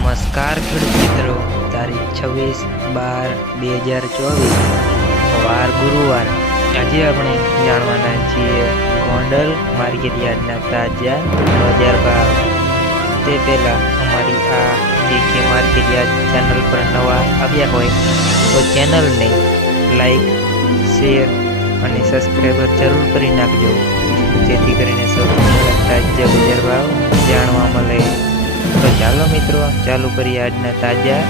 નમસ્કાર ખેડૂત મિત્રો તારીખ છવ્વીસ બાર બે હજાર ચોવીસ વાર ગુરુવાર આજે આપણે જાણવાના છીએ ગોંડલ માર્કેટ માર્કેટયાર્ડના તાજા બજાર ભાવ તે પહેલાં અમારી આ જે માર્કેટયાર્ડ ચેનલ પર નવા આવ્યા હોય તો ચેનલને લાઈક શેર અને સબસ્ક્રાઈબર જરૂર કરી નાખજો જેથી કરીને સૌથી તાજા બજાર ભાવ જાણવા મળે મિત્રો ચાલુ કરીએ આજના તાજા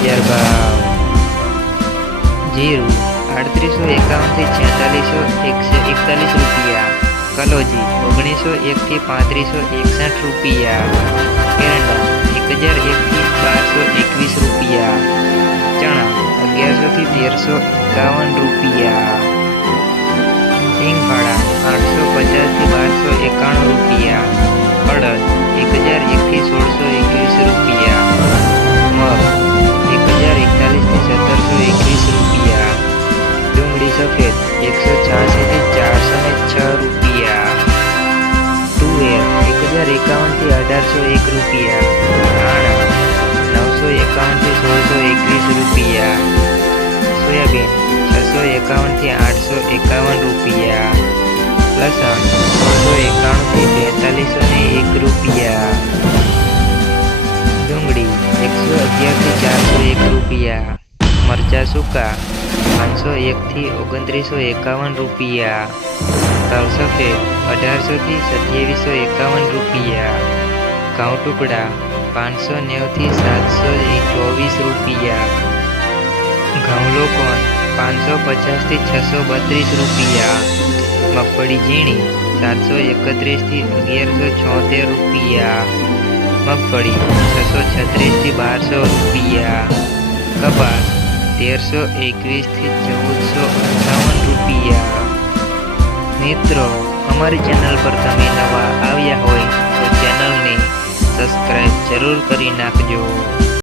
બજાર ભાવ જીરું આડત્રીસો એકાવનથી છેતાલીસો એકસો એકતાલીસ રૂપિયા કલોજી ઓગણીસો એકથી પાંત્રીસો એકસઠ રૂપિયા એરંડા એક હજાર એકથી બારસો એકવીસ રૂપિયા ચણા અગિયારસોથી તેરસો એકાવન રૂપિયા સિંગફાળા આઠસો પચાસ થી બારસો અઢારસો એક રૂપિયા ધાણા નવસો એકાવનથી સોળસો એકવીસ રૂપિયા સોયાબીન છસો એકાવનથી આઠસો એકાવન રૂપિયા લસણ સોળસો એકાણુંથી બેતાલીસો ને એક રૂપિયા ડુંગળી એકસો અગિયારથી ચારસો એક રૂપિયા મરચા સૂકા પાંચસો એકથી ઓગણત્રીસો એકાવન રૂપિયા તલ સફેદ અઢારસોથી સત્યાવીસો એકાવન રૂપિયા ઘઉં ટુકડા પાંચસો નેવથી સાતસો ચોવીસ રૂપિયા ઘઉં લોકોન પાંચસો પચાસથી છસો બત્રીસ રૂપિયા મગફળી ઝીણી સાતસો એકત્રીસથી અગિયારસો છોતેર રૂપિયા મગફળી છસો છત્રીસથી બારસો રૂપિયા કપાસ તેરસો એકવીસથી ચૌદસો અઠાવન રૂપિયા મિત્રો અમારી ચેનલ પર તમે નવા આવ્યા હોય તો ચેનલ જરૂર કરી નાખજો